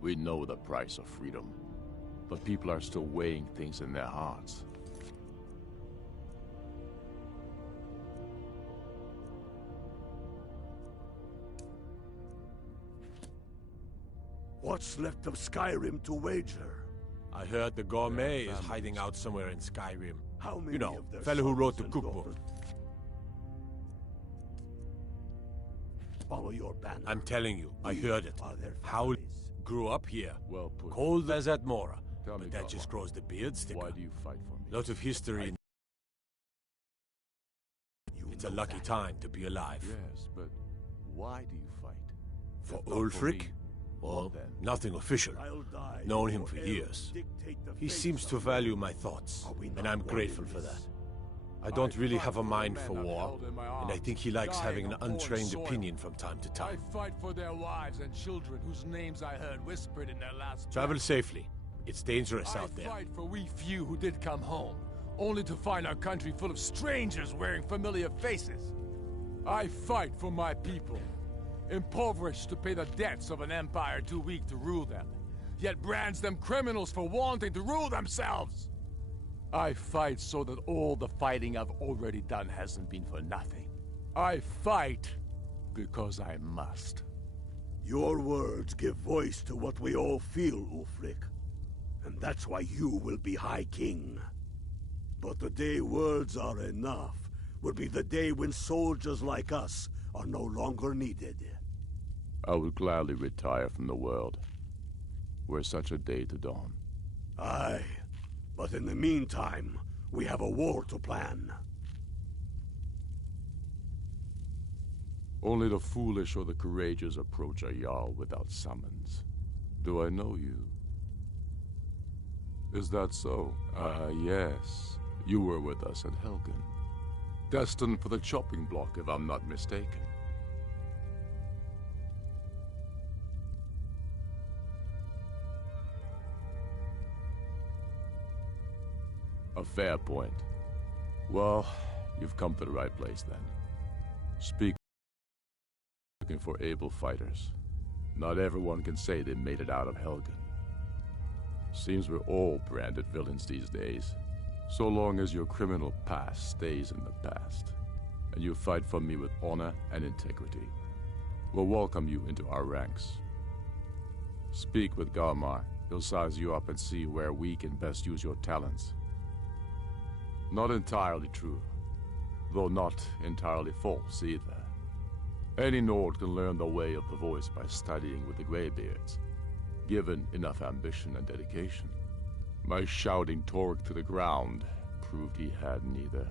We know the price of freedom, but people are still weighing things in their hearts. What's left of Skyrim to wager? I heard the gourmet is hiding out somewhere in Skyrim. How many You know, of their fellow who wrote the sons and cookbook. daughters follow your banner? I'm telling you, I We heard it. are their Howl families. grew up here. Well put. Cold as at Mora. Tell me, But that just Galmar, grows the beard sticker. why do you fight for me? Lot of history. You It's a know lucky that. time to be alive. Yes, but why do you fight? For If not Ulfric? me, Well, what then? nothing official. I'll die Known him before for Erin years. dictate the He fate seems of to men. value my thoughts, Are we and not I'm one grateful in for this? that. I don't really have a mind for war, and I think he likes having an untrained opinion from time to I time. fight for their wives and children whose names I heard whispered in their last Travel breath. safely. It's dangerous I out there. fight for we few who did come home, only to find our country full of strangers wearing familiar faces. I fight for my people, impoverished to pay the debts of an empire too weak to rule them, yet brands them criminals for wanting to rule themselves. I fight so that all the fighting I've already done hasn't been for nothing. I fight because I must. Your words give voice to what we all feel, Ulfric. And that's why you will be High King. But the day words are enough will be the day when soldiers like us are no longer needed. I would gladly retire from the world, were such a day to dawn. Aye, but in the meantime, we have a war to plan. Only the foolish or the courageous approach a Jarl without summons. Do I know you? Is that so? Yes. You were with us at Helgen. Destined for the chopping block, if I'm not mistaken. A fair point. Well, you've come to the right place then. Speak. Looking for able fighters. Not everyone can say they made it out of Helgen. Seems we're all branded villains these days. So long as your criminal past stays in the past, and you fight for me with honor and integrity, we'll welcome you into our ranks. Speak with Galmar. He'll size you up and see where we can best use your talents. Not entirely true, though not entirely false either. Any Nord can learn the way of the voice by studying with the Greybeards, given enough ambition and dedication. My shouting Torg to the ground proved he had neither.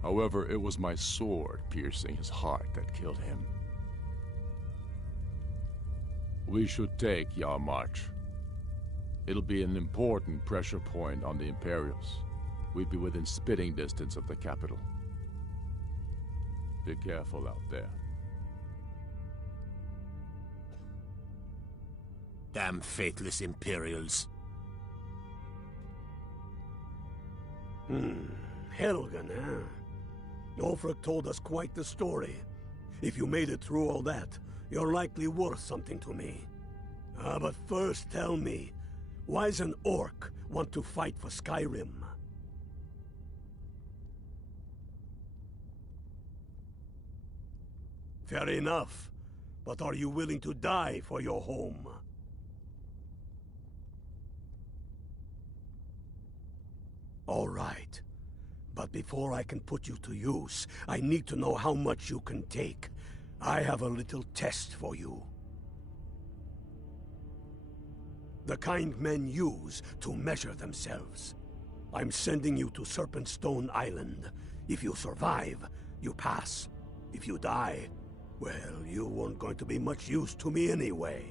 However, it was my sword piercing his heart that killed him. We should take Yarmarch. It'll be an important pressure point on the Imperials. We'd be within spitting distance of the capital. Be careful out there. Damn faithless Imperials. Helgen, huh? Ulfric told us quite the story. If you made it through all that, you're likely worth something to me. But first tell me, why's an orc want to fight for Skyrim? Fair enough, but are you willing to die for your home? All right. But before I can put you to use, I need to know how much you can take. I have a little test for you. The kind men use to measure themselves. I'm sending you to Serpentstone Island. If you survive, you pass. If you die, well, you weren't going to be much use to me anyway.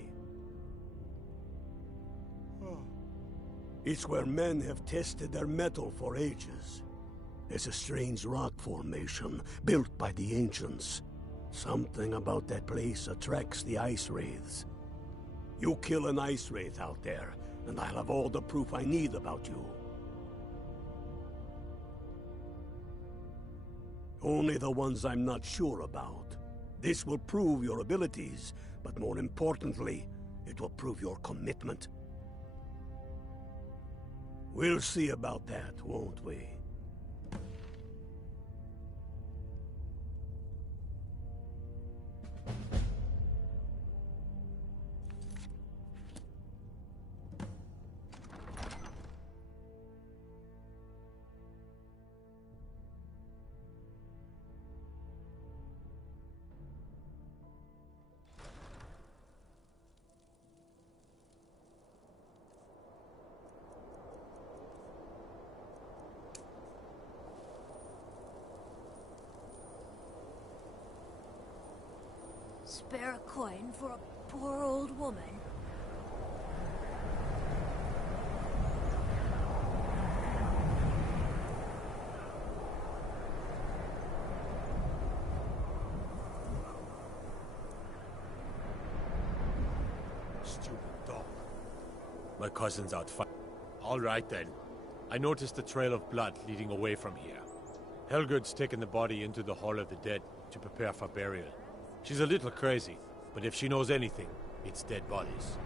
It's where men have tested their metal for ages. There's a strange rock formation built by the ancients. Something about that place attracts the ice wraiths. You kill an ice wraith out there, and I'll have all the proof I need about you. Only the ones I'm not sure about. This will prove your abilities, but more importantly, It will prove your commitment. We'll see about that, won't we? Spare a coin for a poor old woman. Stupid dog. My cousin's out fighting. All right then. I noticed a trail of blood leading away from here. Helgud's taken the body into the Hall of the Dead to prepare for burial. She's a little crazy, but if she knows anything, it's dead bodies.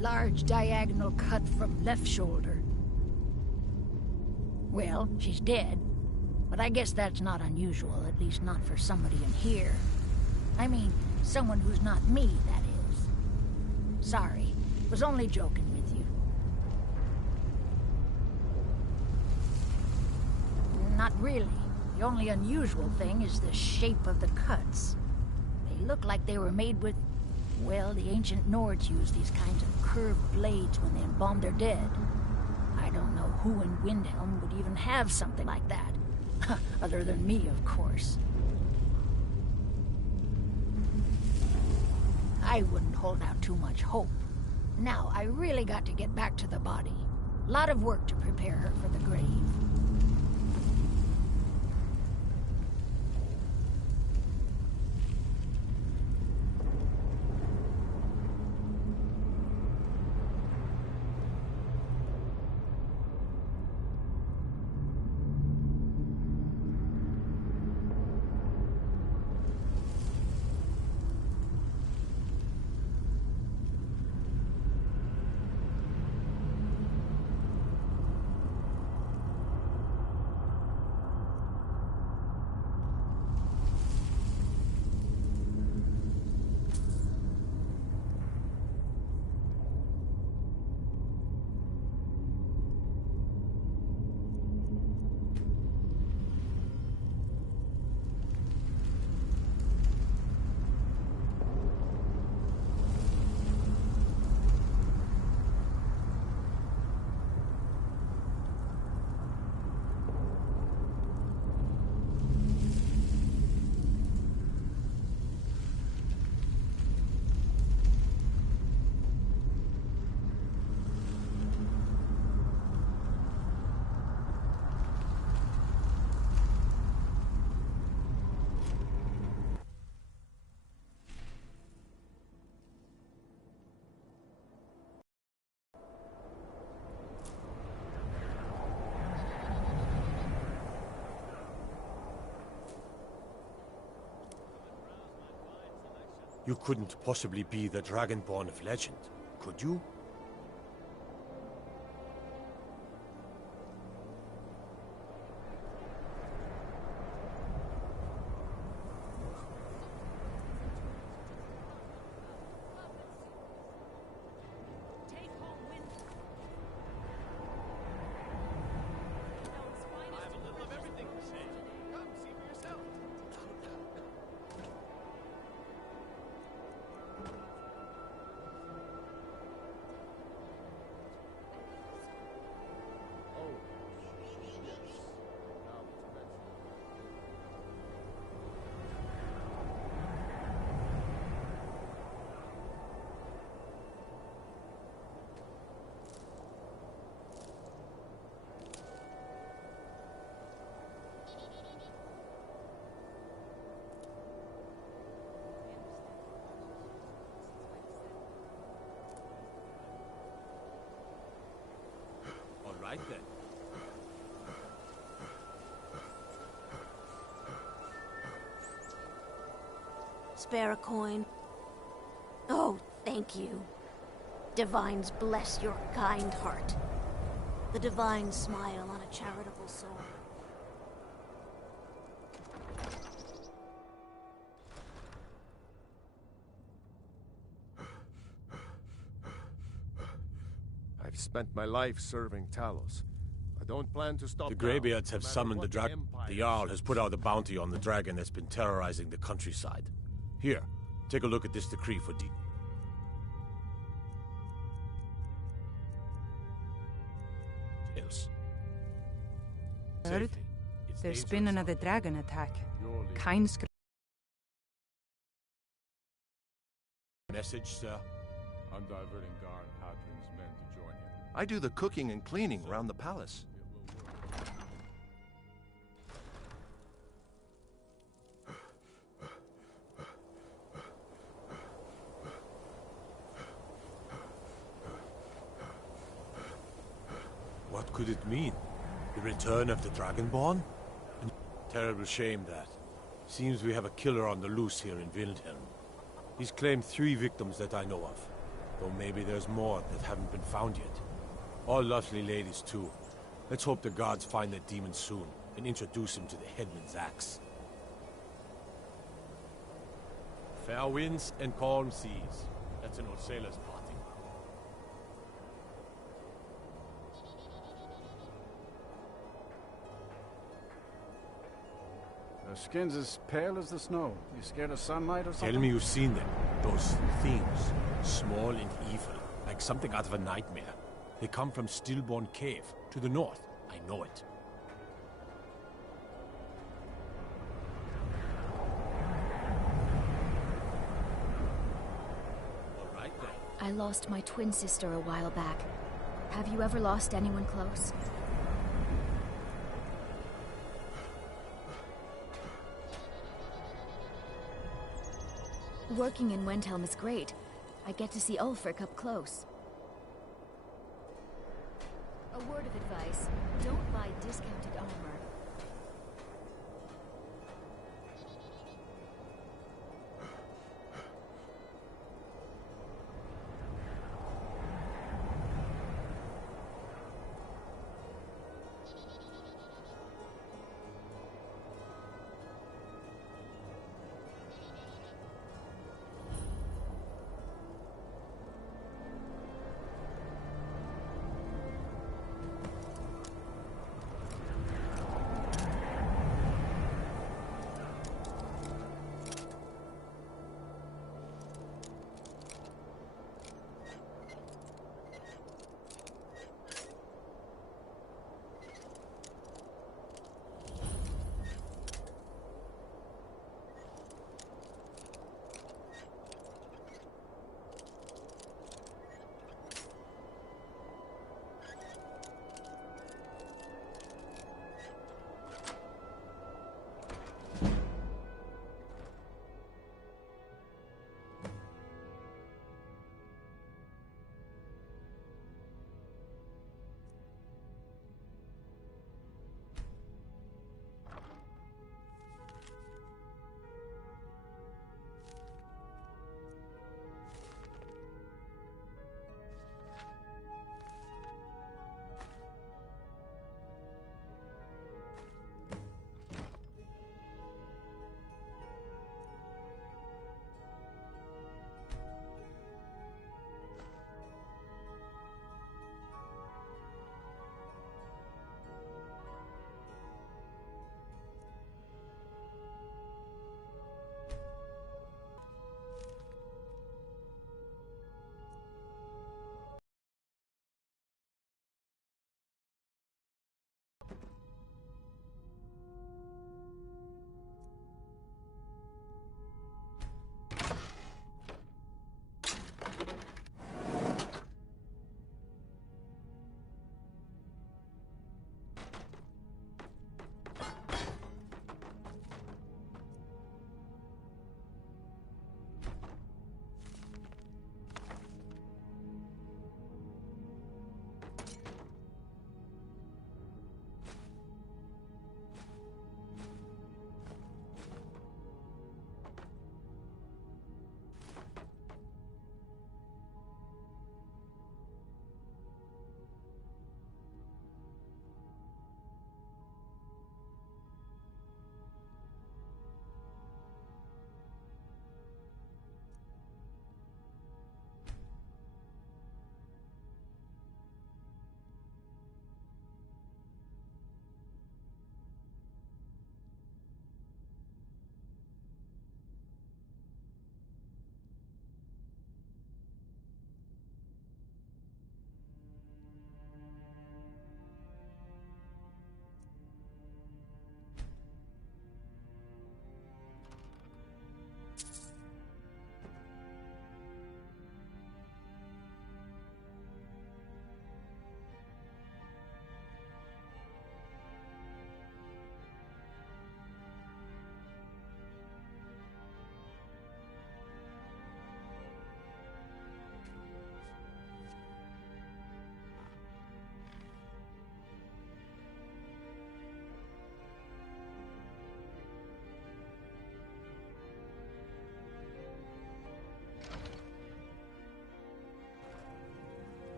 Large diagonal cut from left shoulder. Well, she's dead, but I guess that's not unusual, at least not for somebody in here. I mean, someone who's not me, that is. Sorry, was only joking with you. Not really. The only unusual thing is the shape of the cuts. They look like they were made with... Well, the ancient Nords used these kinds of curved blades when they embalmed their dead. I don't know who in Windhelm would even have something like that. Other than me, of course. I wouldn't hold out too much hope. Now, I really got to get back to the body. A lot of work to prepare her for the grave. You couldn't possibly be the Dragonborn of legend, could you? right then. Spare a coin? Oh, thank you. Divines bless your kind heart. The divine smile on a charitable soul. I've spent my life serving Talos. I don't plan to stop The now, Greybeards no have matter what summoned the the dragon. Empire The Jarl has says. put out a bounty on the dragon that's been terrorizing the countryside. Here, take a look at this decree for details. Heard? Safety. It's There's dangerous been out another there. dragon attack. Your lead. Kind Message, sir. I'm diverting Gar and Patring's men to join him. I do the cooking and cleaning around the palace. It will work. What could it mean? The return of the Dragonborn? Terrible shame that. Seems we have a killer on the loose here in Wildhelm. He's claimed 3 victims that I know of. Though maybe there's more that haven't been found yet. All lovely ladies too. Let's hope the gods find that demon soon and introduce him to the headman's axe. Fair winds and calm seas. That's an old sailor's party. Their skin's as pale as the snow. You scared of sunlight or something? Tell me you've seen them. Those things. Small and evil. Like something out of a nightmare. They come from Stillborn Cave, to the north. I know it. All right then. I lost my twin sister a while back. Have you ever lost anyone close? Working in Wendhelm is great. I get to see Ulfric up close. A word of advice, don't buy discounted armor.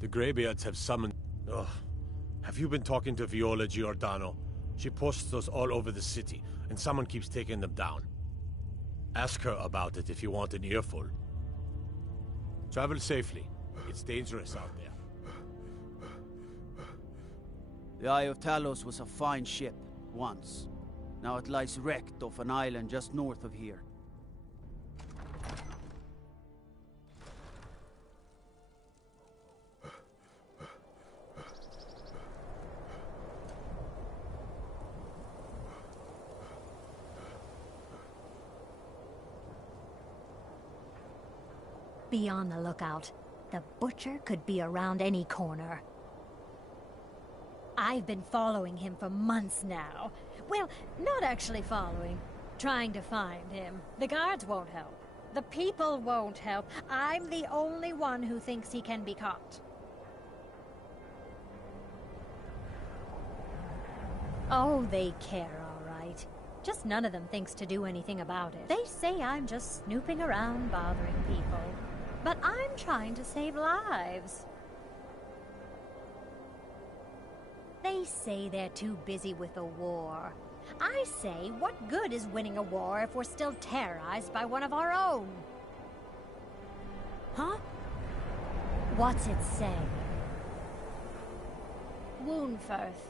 The Greybeards have summoned... Ugh. Have you been talking to Viola Giordano? She posts those all over the city, and someone keeps taking them down. Ask her about it if you want an earful. Travel safely. It's dangerous out there. The Eye of Talos was a fine ship, once. Now it lies wrecked off an island just north of here. Be on the lookout. The butcher could be around any corner. I've been following him for months now. Well, not actually following. Trying to find him. The guards won't help. The people won't help. I'm the only one who thinks he can be caught. Oh, they care, all right. Just none of them thinks to do anything about it. They say I'm just snooping around, bothering people. But I'm trying to save lives. They say they're too busy with the war. I say, what good is winning a war if we're still terrorized by one of our own? Huh? What's it say? Woundfirth.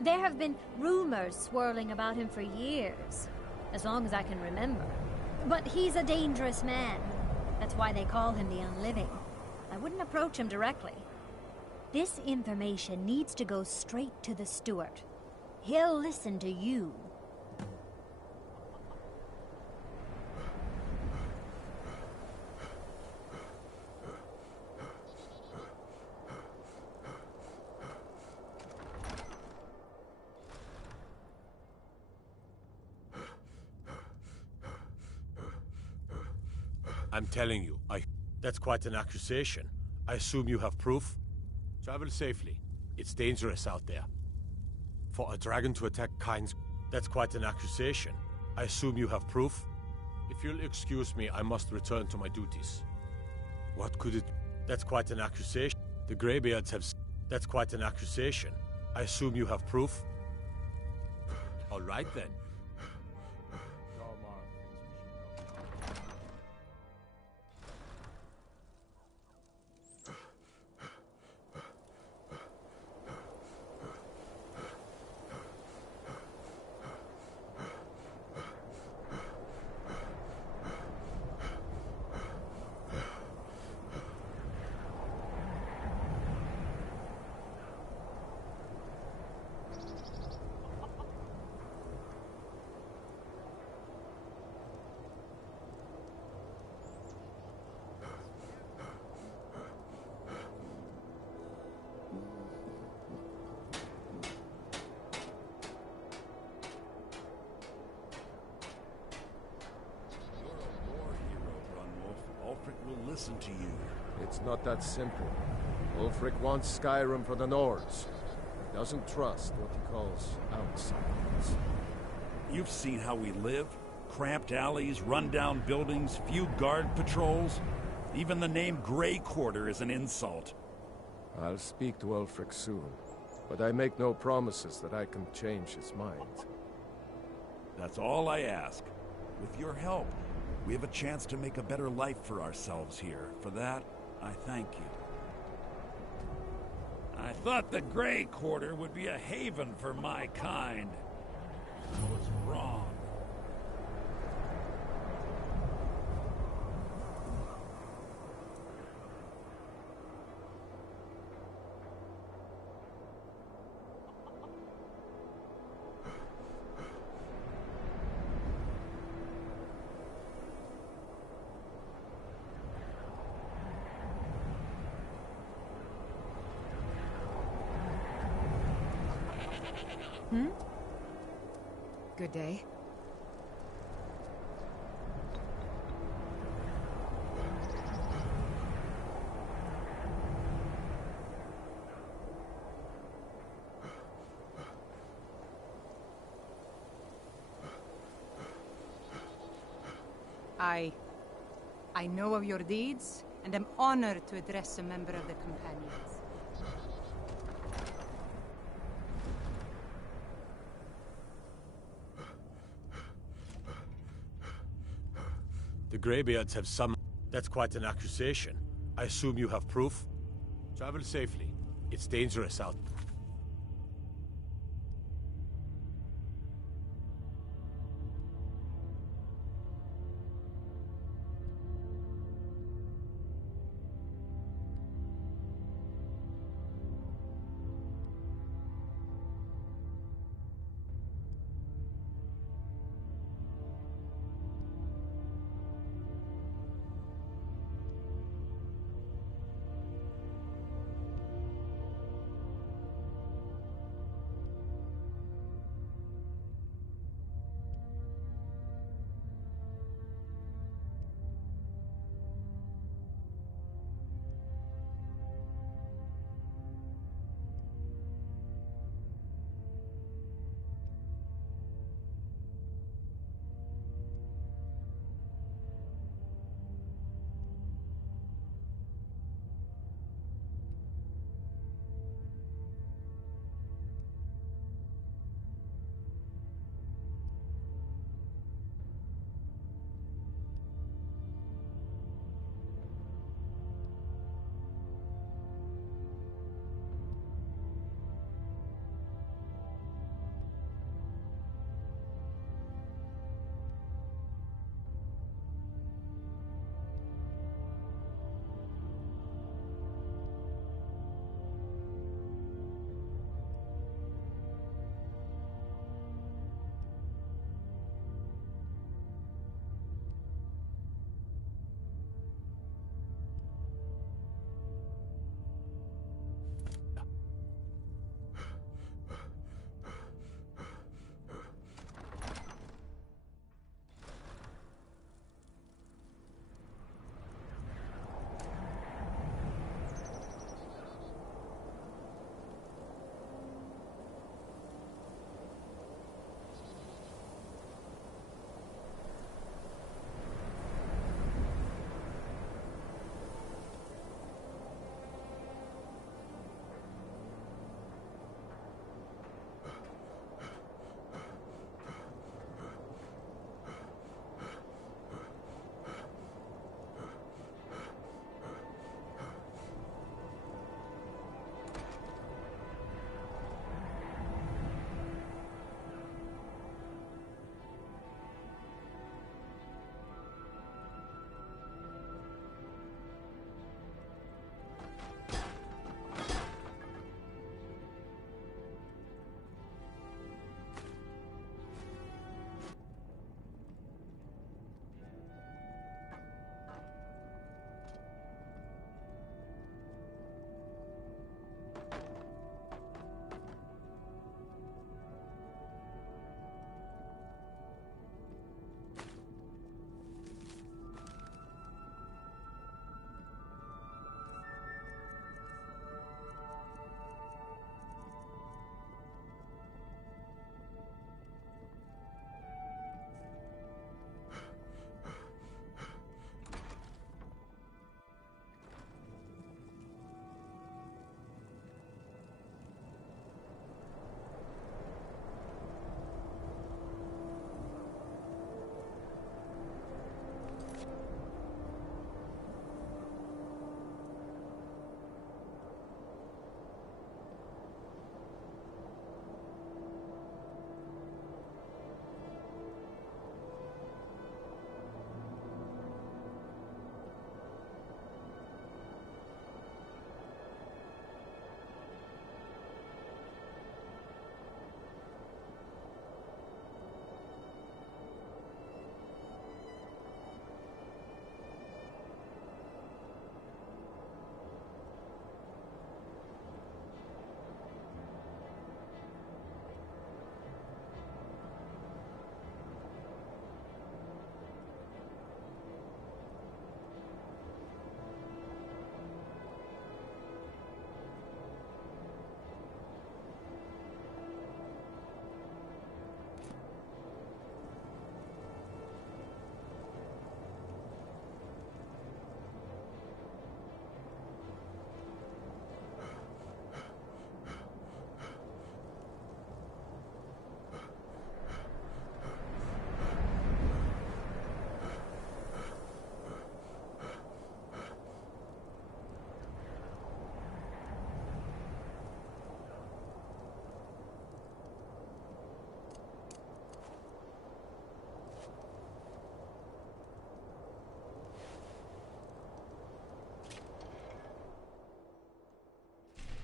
There have been rumors swirling about him for years, as long as I can remember. But he's a dangerous man. That's why they call him the Unliving. I wouldn't approach him directly. This information needs to go straight to the steward. He'll listen to you. I'm telling you, That's quite an accusation. I assume you have proof? Travel safely. It's dangerous out there. For a dragon to attack Kynes... That's quite an accusation. I assume you have proof? If you'll excuse me, I must return to my duties. What could it... That's quite an accusation. The Greybeards have... That's quite an accusation. I assume you have proof? All right then. Will listen to you. It's not that simple. Ulfric wants Skyrim for the Nords. He doesn't trust what he calls outsiders. You've seen how we live. Cramped alleys, run-down buildings, few guard patrols. Even the name Grey Quarter is an insult. I'll speak to Ulfric soon, but I make no promises that I can change his mind. That's all I ask. With your help, we have a chance to make a better life for ourselves here. For that, I thank you. I thought the Grey Quarter would be a haven for my kind. I was wrong. Good day. I know of your deeds, and am honored to address a member of the Companions. The Greybeards have some... That's quite an accusation. I assume you have proof? Travel safely. It's dangerous out.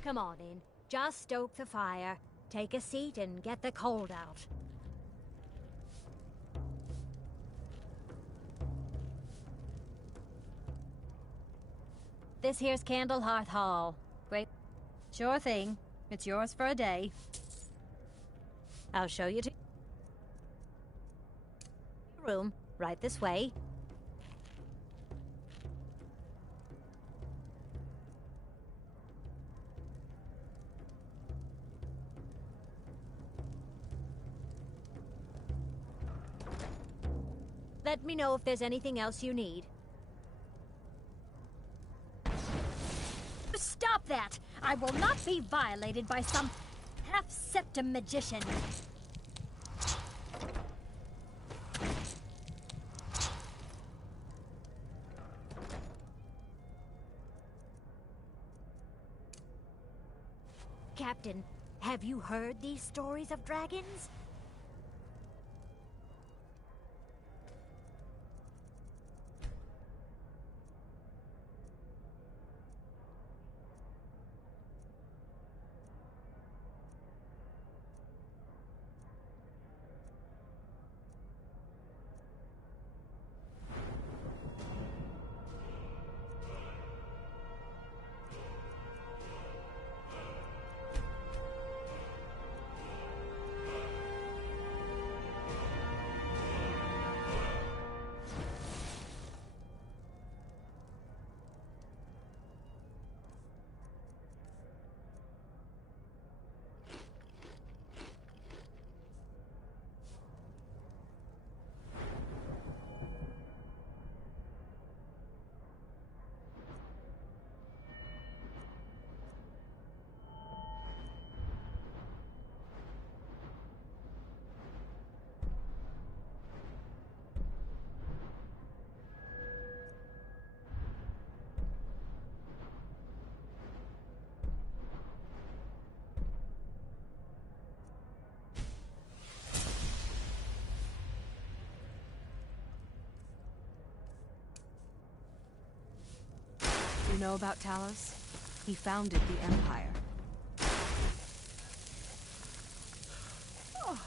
Come on in. Just stoke the fire. Take a seat and get the cold out. This here's Candlehearth Hall. Great. Sure thing. It's yours for a day. I'll show you to your room. Right this way. Let me know if there's anything else you need. Stop that! I will not be violated by some half-septum magician. Captain, have you heard these stories of dragons? You know about Talos? He founded the Empire. Oh.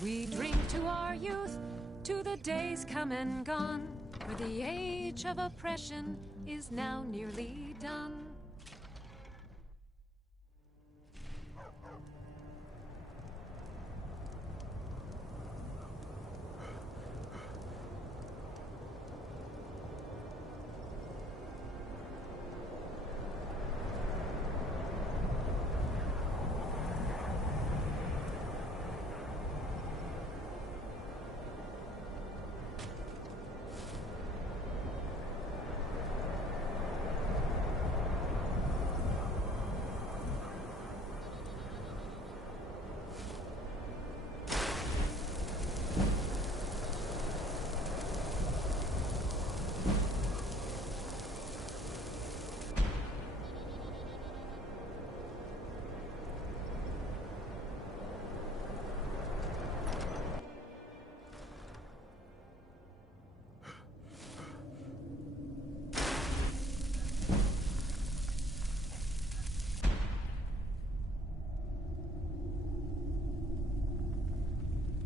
We drink to our youth, to the days come and gone, for the age of oppression is now nearly done.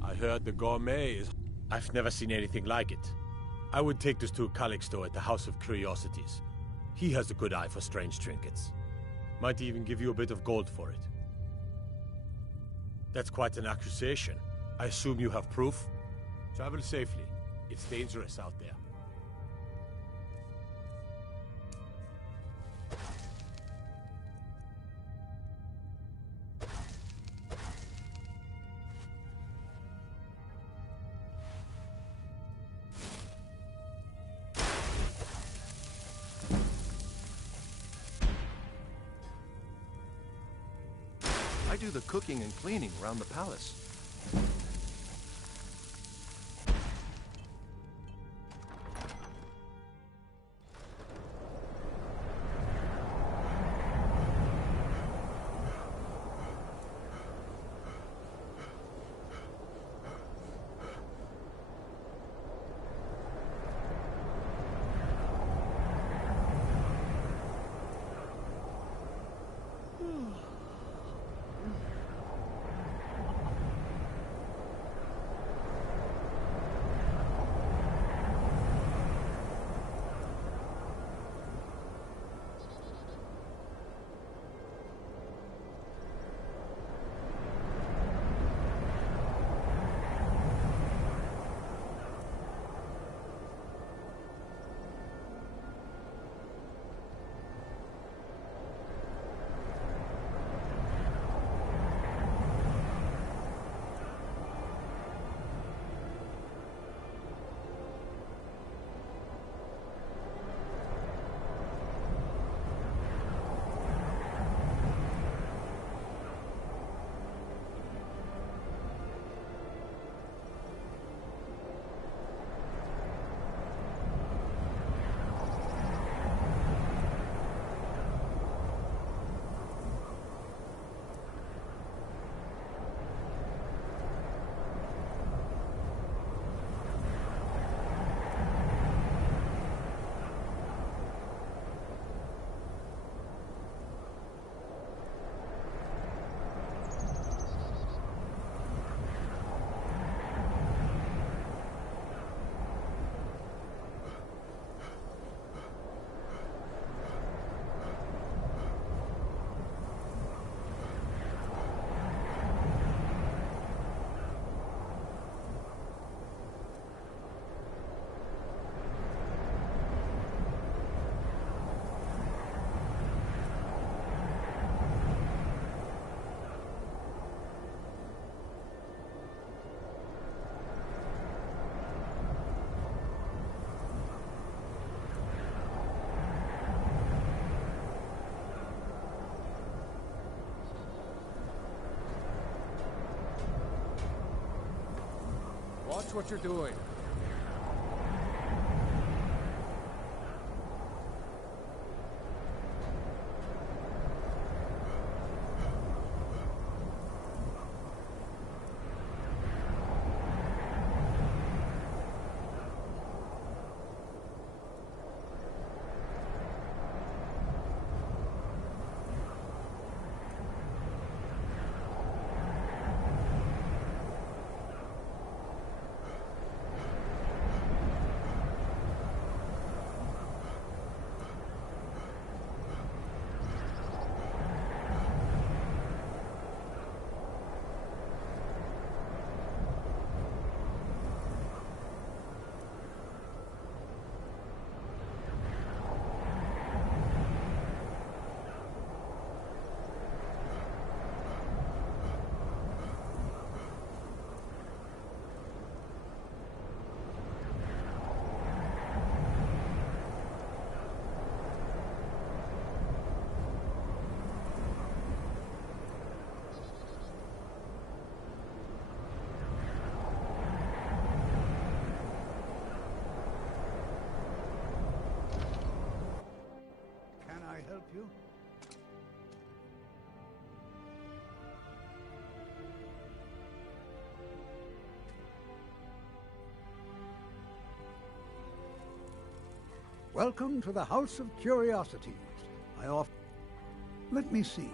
I heard the gourmet is... I've never seen anything like it. I would take this to Calixto at the House of Curiosities. He has a good eye for strange trinkets. Might even give you a bit of gold for it. That's quite an accusation. I assume you have proof? Travel safely. It's dangerous out there. I do the cooking and cleaning around the palace. Watch what you're doing. Help you? Welcome to the House of Curiosities. Let me see.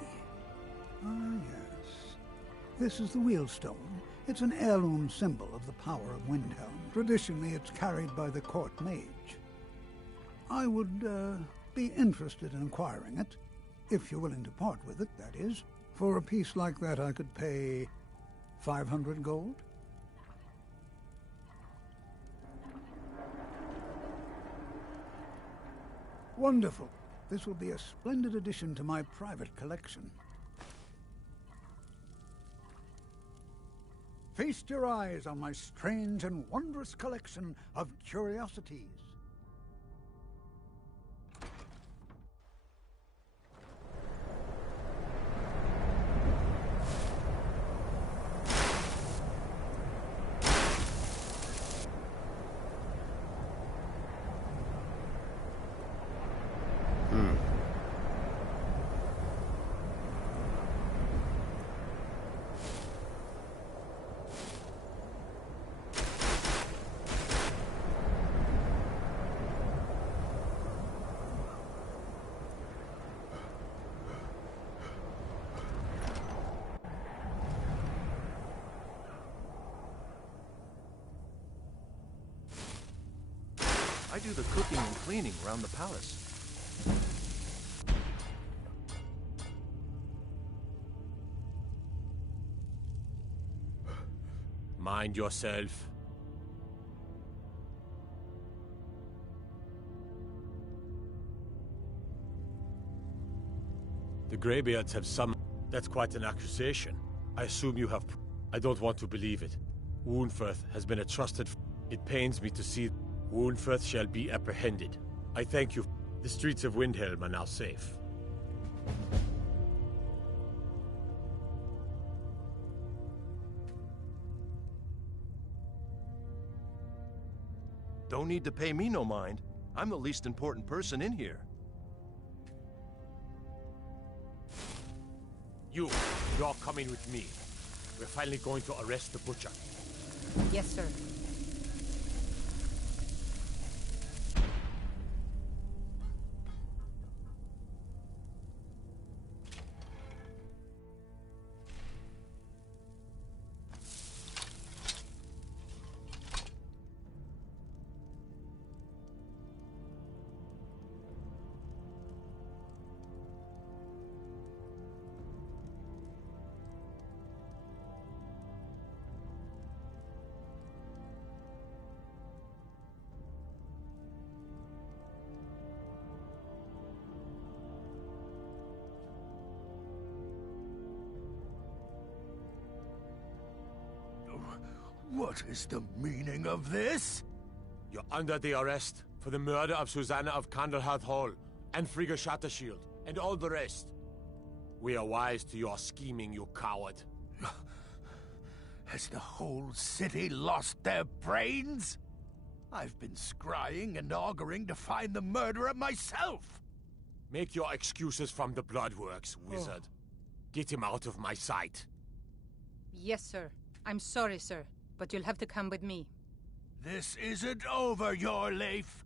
Ah, yes. This is the Wheelstone. It's an heirloom symbol of the power of Windhelm. Traditionally, it's carried by the court mage. I would, be interested in acquiring it, if you're willing to part with it, that is. For a piece like that, I could pay 500 gold. Wonderful. This will be a splendid addition to my private collection. Feast your eyes on my strange and wondrous collection of curiosities. I do the cooking and cleaning around the palace. Mind yourself. The Greybeards have some... That's quite an accusation. I assume you have... I don't want to believe it. Woundfirth has been a trusted... It pains me to see... Woundfirth shall be apprehended. I thank you. The streets of Windhelm are now safe. Don't need to pay me no mind. I'm the least important person in here. You're coming with me. We're finally going to arrest the butcher. Yes, sir. What is the meaning of this? You're under the arrest for the murder of Susanna of Candlehearth Hall, and Frigga Shattershield, and all the rest. We are wise to your scheming, you coward. Has the whole city lost their brains? I've been scrying and auguring to find the murderer myself! Make your excuses from the bloodworks, wizard. Get him out of my sight. Yes, sir. I'm sorry, sir, but you'll have to come with me. This isn't over, your Leif.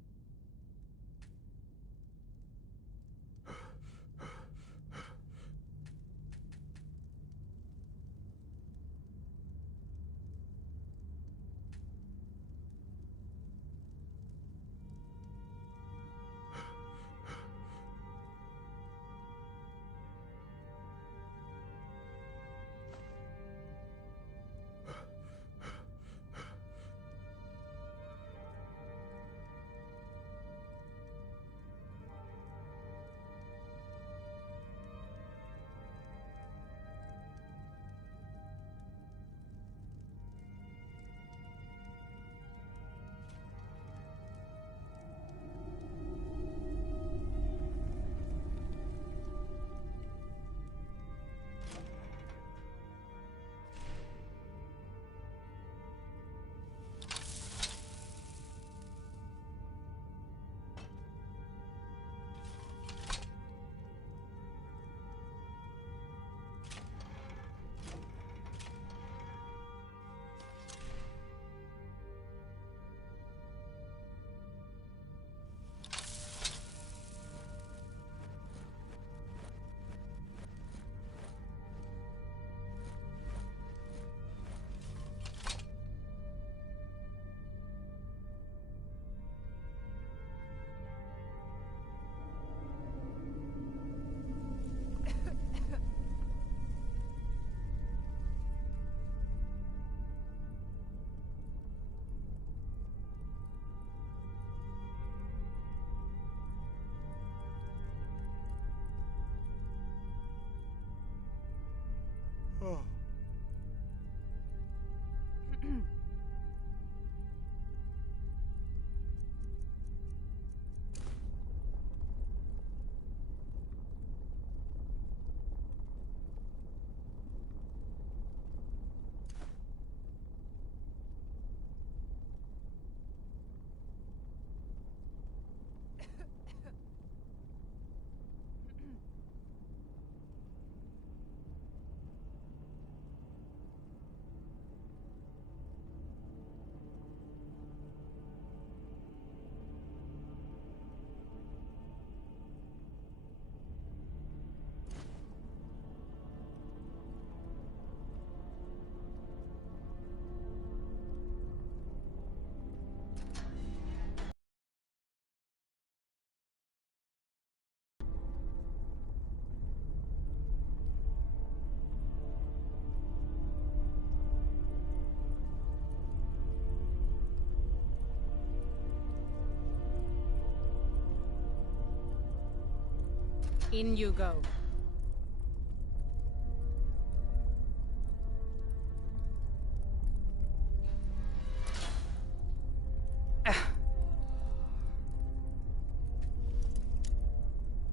In you go.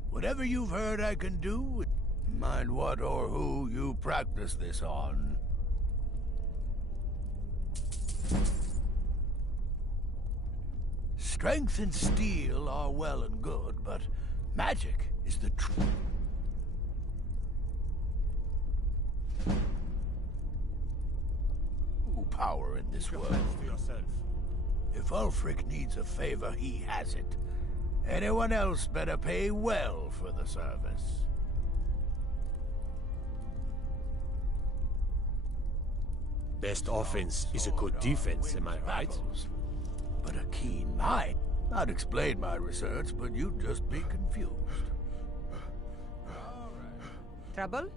Whatever you've heard I can do, mind what or who you practice this on. Strength and steel are well and good, but magic is the truth. Power in this world. If Ulfric needs a favor, he has it. Anyone else better pay well for the service. Best offense is a good defense, am I right? But a keen mind. I'd explain my research, but you'd just be confused. Trouble?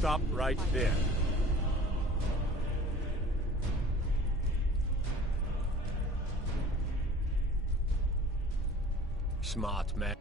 stop right there. Smart man.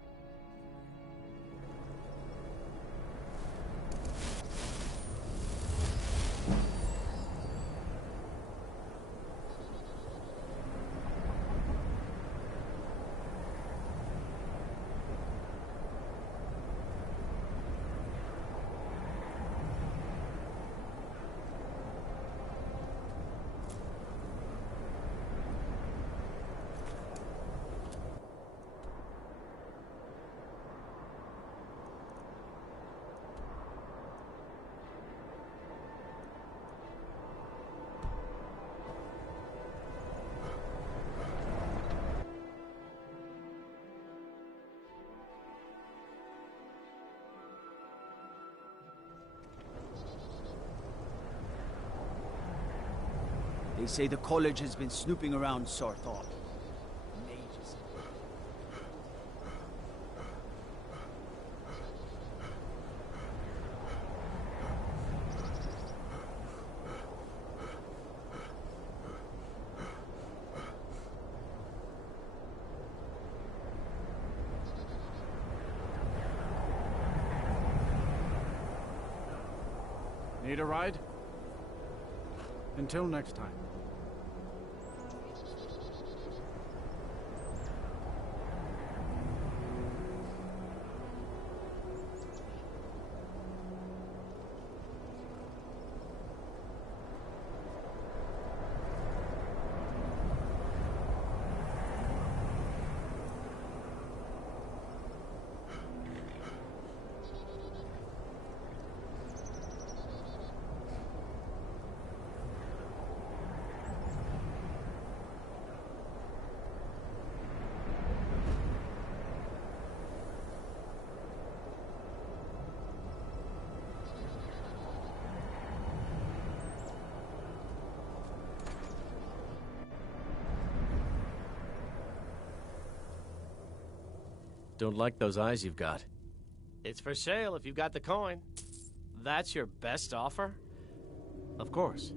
They say the college has been snooping around Sarthal. Mages. Need a ride? Until next time. Don't like those eyes you've got. It's for sale if you've got the coin. That's your best offer? Of course.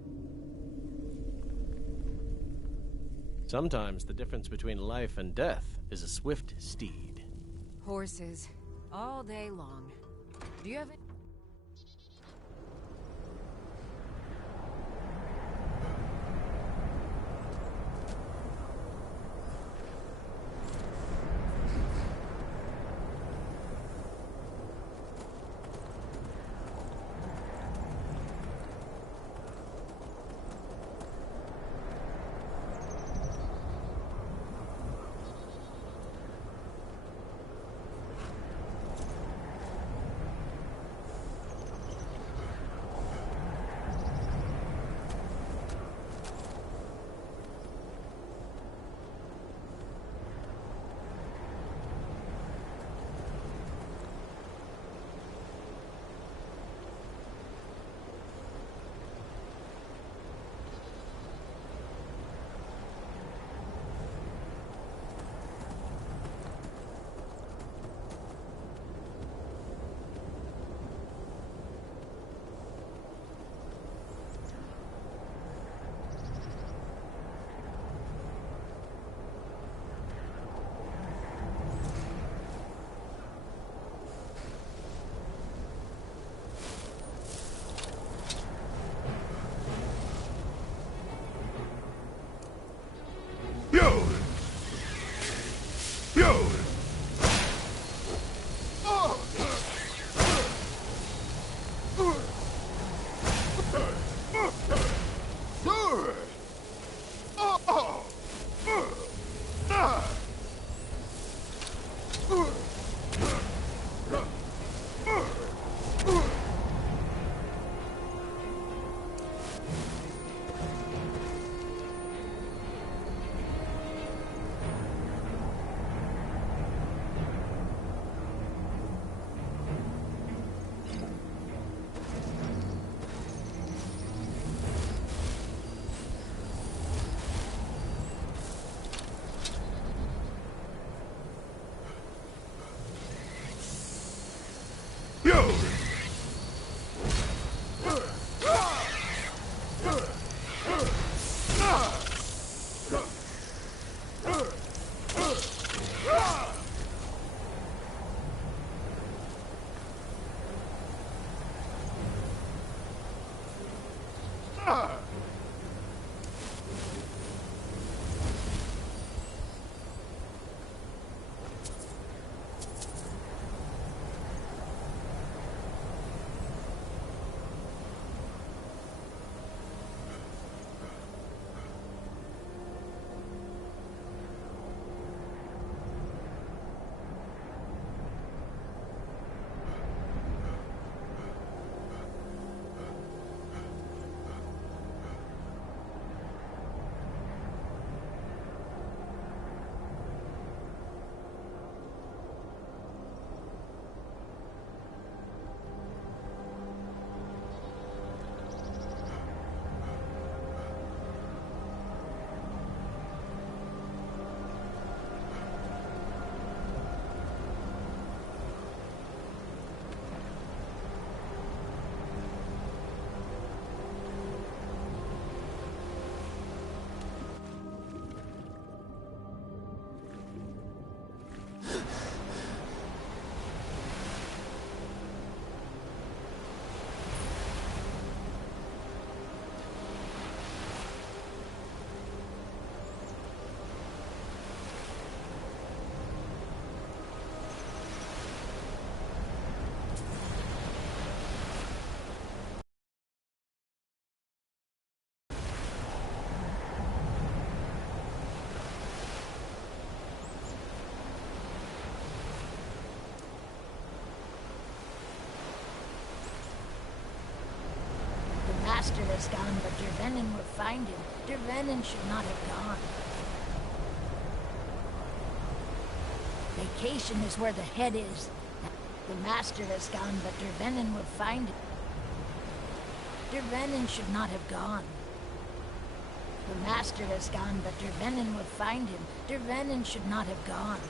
Sometimes the difference between life and death is a swift steed. Horses. All day long. Do you have any... Master has gone, but Dervenin will find him. Dervenin should not have gone. Vacation is where the head is. The Master has gone, but Dervenin will find him. Dervenin should not have gone. The Master has gone, but Dervenin will find him. Dervenin should not have gone.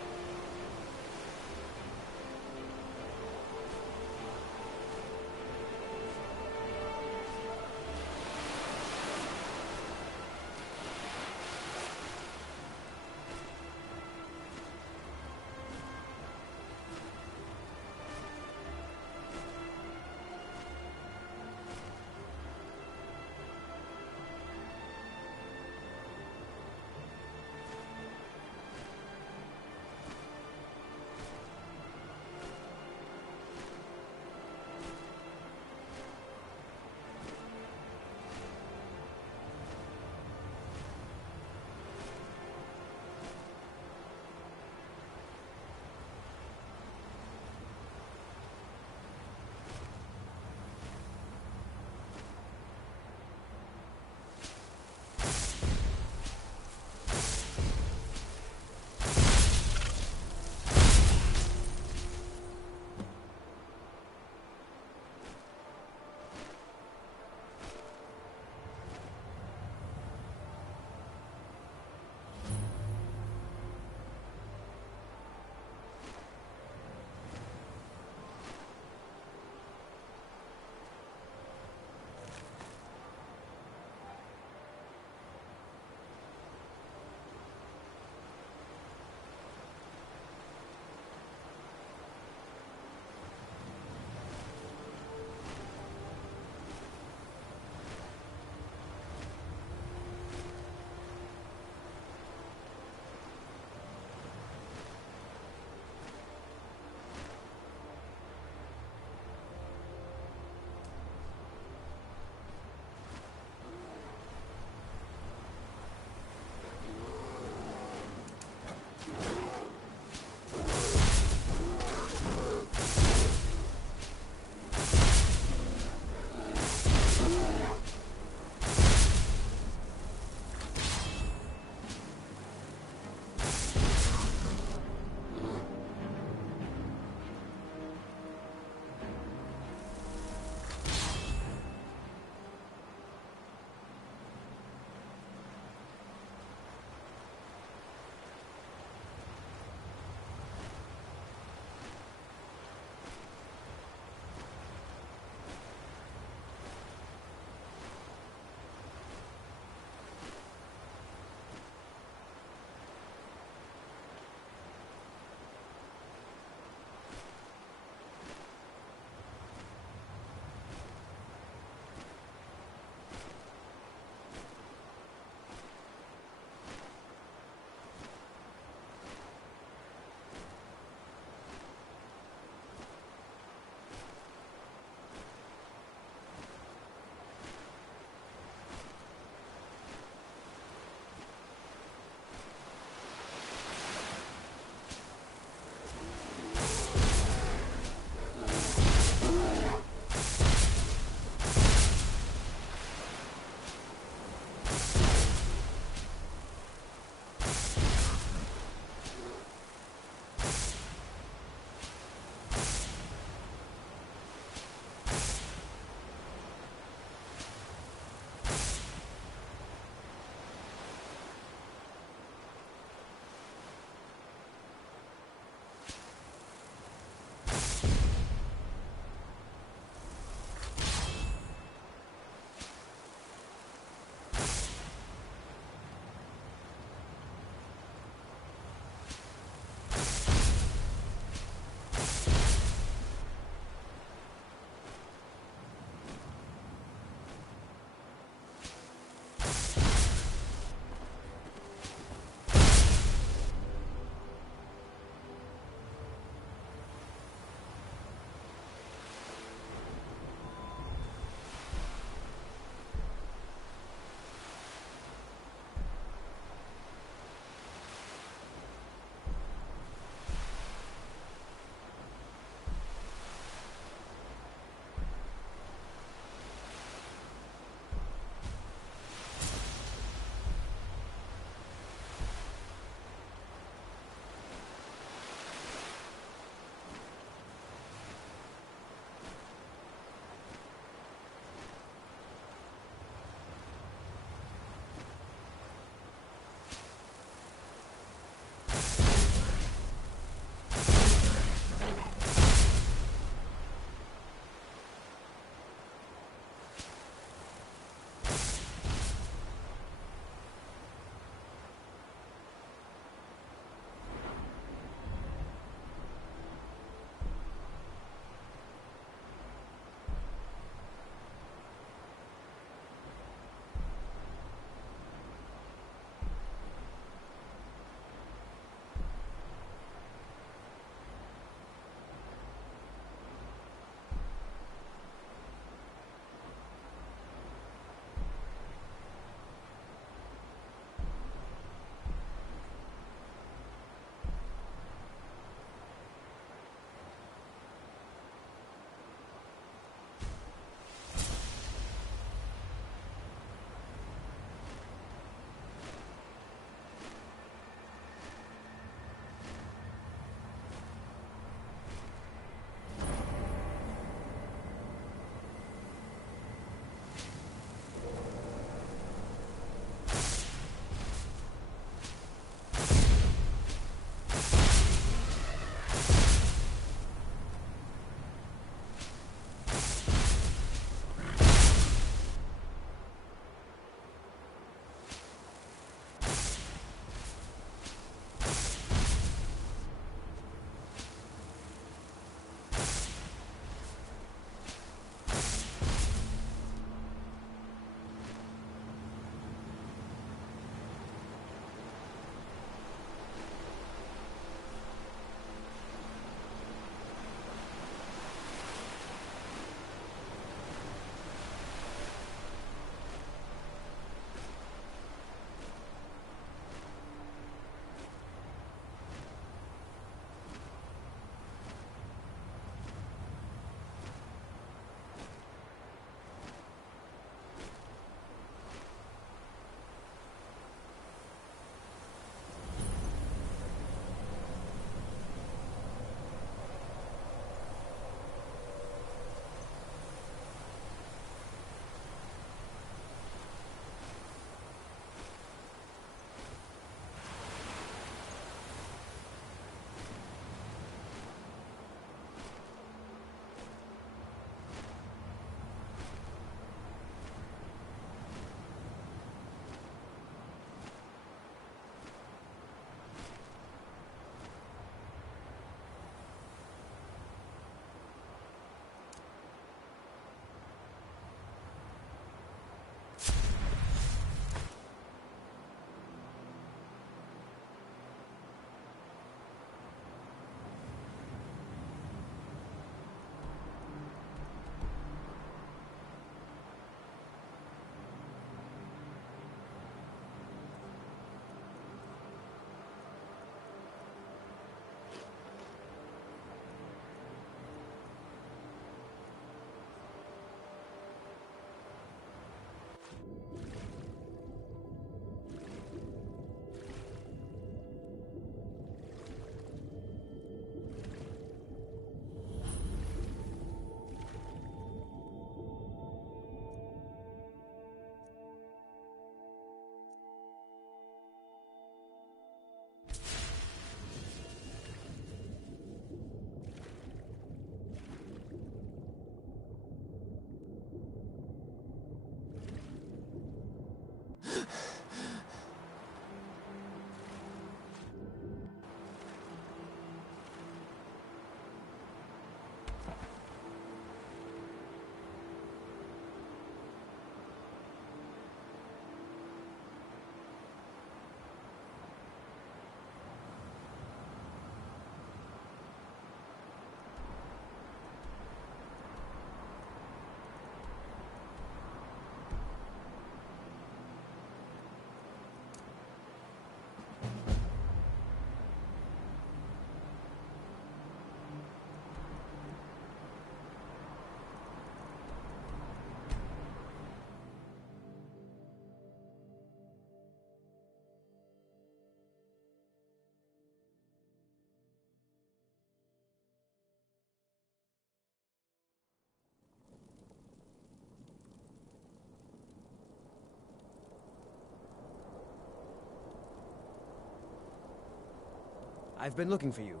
I've been looking for you.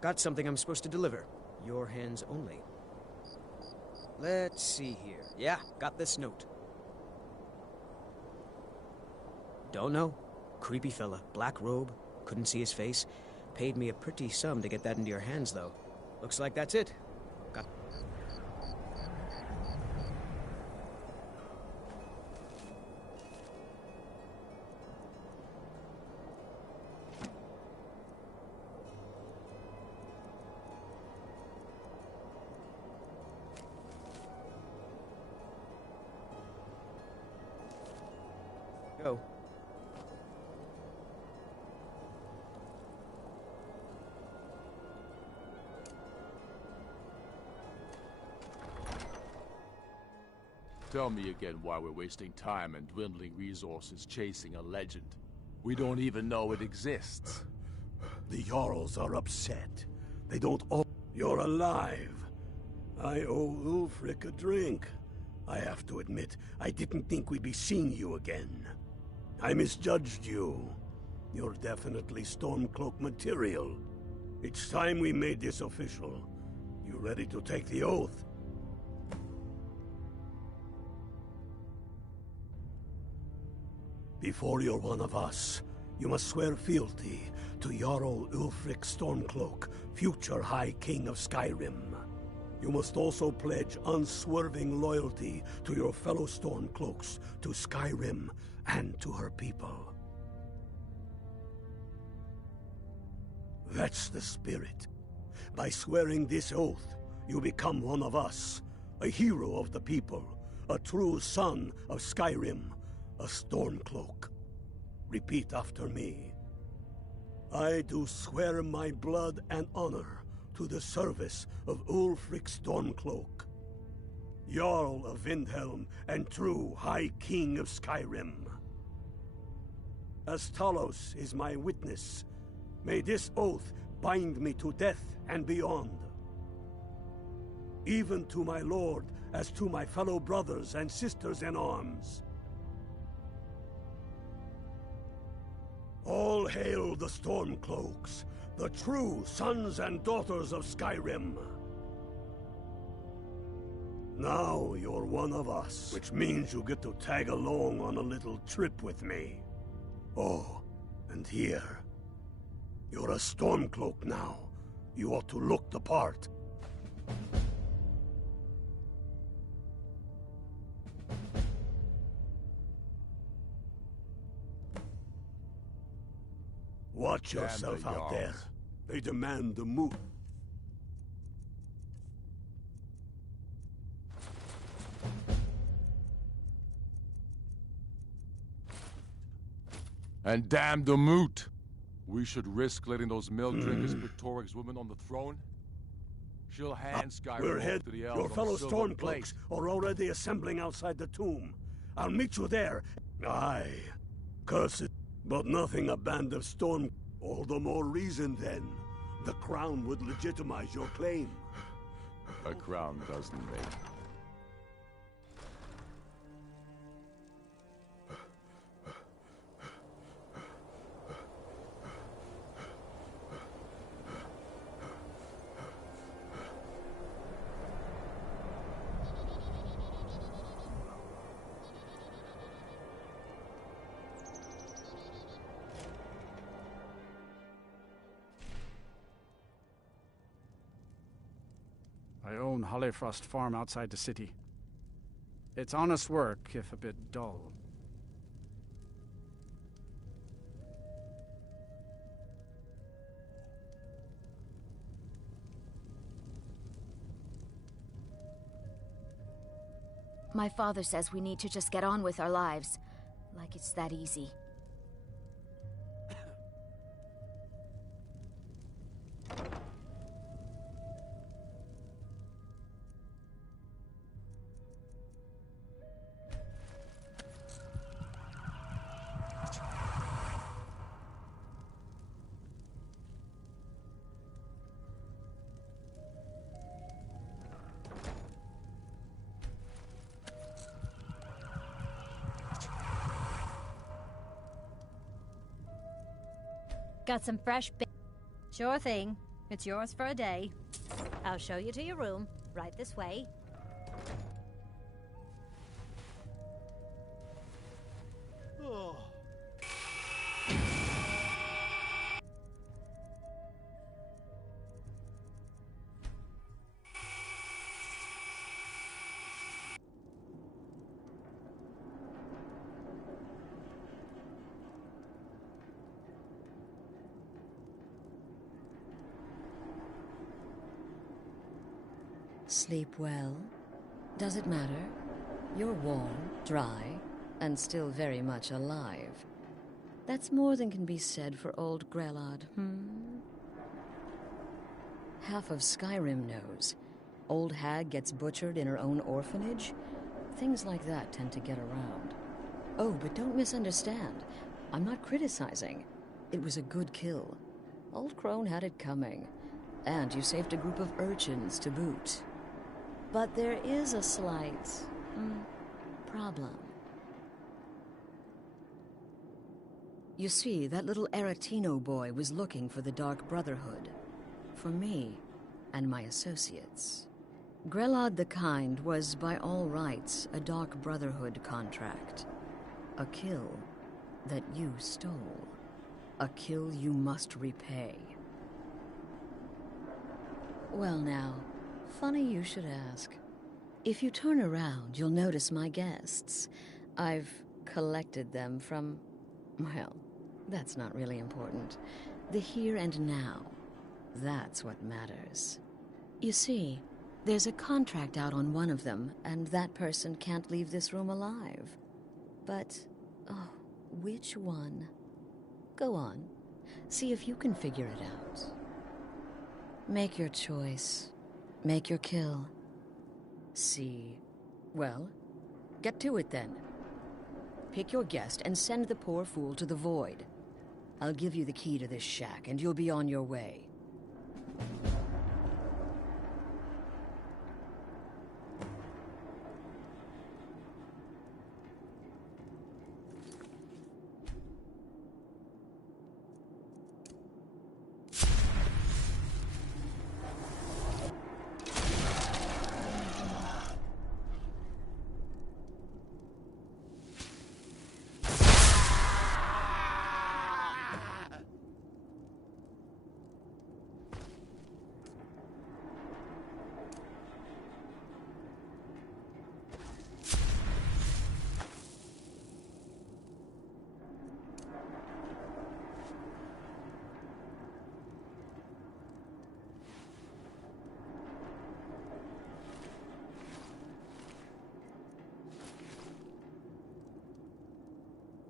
Got something I'm supposed to deliver. Your hands only. Let's see here. Yeah, got this note. Don't know. Creepy fella. Black robe. Couldn't see his face. Paid me a pretty sum to get that into your hands, though. Looks like that's it. Got... Go. Tell me again why we're wasting time and dwindling resources chasing a legend. We don't even know it exists. The Jarls are upset. They don't all... You're alive. I owe Ulfric a drink. I have to admit, I didn't think we'd be seeing you again. I misjudged you. You're definitely Stormcloak material. It's time we made this official. You ready to take the oath? Before you're one of us, you must swear fealty to Jarl Ulfric Stormcloak, future High King of Skyrim. You must also pledge unswerving loyalty to your fellow Stormcloaks, to Skyrim, and to her people. That's the spirit. By swearing this oath, you become one of us, a hero of the people, a true son of Skyrim, a Stormcloak. Repeat after me. I do swear my blood and honor to the service of Ulfric Stormcloak, Jarl of Windhelm and true High King of Skyrim. As Talos is my witness, may this oath bind me to death and beyond. Even to my lord as to my fellow brothers and sisters in arms. All hail the Stormcloaks, the true sons and daughters of Skyrim. Now you're one of us, which means you get to tag along on a little trip with me. Oh, and here. You're a Stormcloak now. You ought to look the part. Watch yourself out there. They demand the move. And damn the moot! We should risk letting those milk drinkers put Toryg's woman on the throne? She'll hand Skyrim to the elves. Your fellow Stormcloaks plate. are already assembling outside the tomb. I'll meet you there. Aye. Curse it. But nothing a band of Storm... All the more reason, then. The crown would legitimize your claim. A crown doesn't make. I own Hollifrost Farm outside the city. It's honest work, if a bit dull. My father says we need to just get on with our lives. Like it's that easy. Got some fresh Sure thing. It's yours for a day. I'll show you to your room, right this way. Oh. Sleep well? Does it matter? You're warm, dry, and still very much alive. That's more than can be said for old Grelod, Half of Skyrim knows. Old hag gets butchered in her own orphanage. Things like that tend to get around. Oh, but don't misunderstand. I'm not criticizing. It was a good kill. Old Crone had it coming. And you saved a group of urchins to boot. But there is a slight problem. You see, that little Aretino boy was looking for the Dark Brotherhood. For me and my associates. Grelod the Kind was, by all rights, a Dark Brotherhood contract. A kill that you stole. A kill you must repay. Well now, funny you should ask. If you turn around, you'll notice my guests. I've collected them from, well, that's not really important. The here and now. That's what matters. You see, there's a contract out on one of them, and that person can't leave this room alive. But, oh, which one? Go on. See if you can figure it out. Make your choice. Make your kill. See. Well, get to it then. Pick your guest and send the poor fool to the void. I'll give you the key to this shack, and you'll be on your way.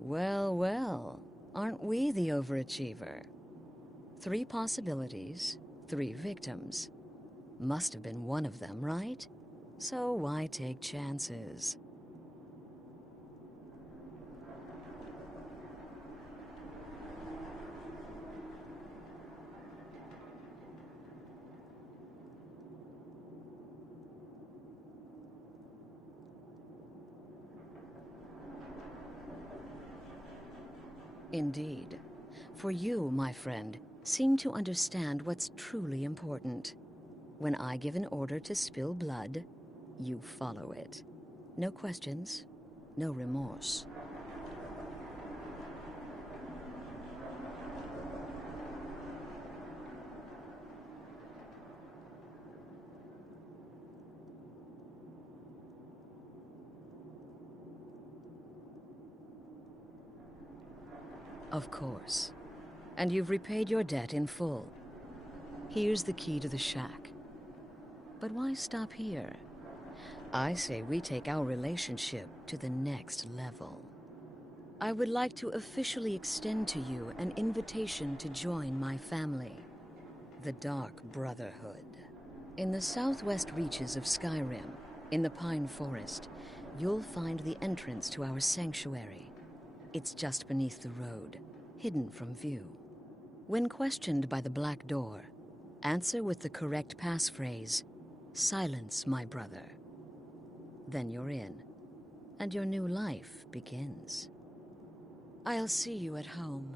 Well, well, aren't we the overachiever? 3 possibilities, 3 victims. Must have been one of them, right? So why take chances? Indeed. For you, my friend, seem to understand what's truly important. When I give an order to spill blood, you follow it. No questions, no remorse. Of course. And you've repaid your debt in full. Here's the key to the shack. But why stop here? I say we take our relationship to the next level. I would like to officially extend to you an invitation to join my family, the Dark Brotherhood. In the southwest reaches of Skyrim, in the Pine Forest, you'll find the entrance to our sanctuary. It's just beneath the road, hidden from view. When questioned by the Black Door, answer with the correct passphrase, "Silence, my brother." Then you're in, and your new life begins. I'll see you at home.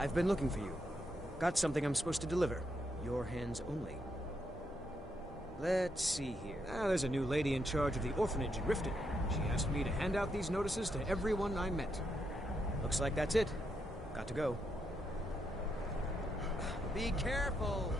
I've been looking for you. Got something I'm supposed to deliver. Your hands only. Let's see here. There's a new lady in charge of the orphanage in Riften. She asked me to hand out these notices to everyone I met. Looks like that's it. Got to go. Be careful!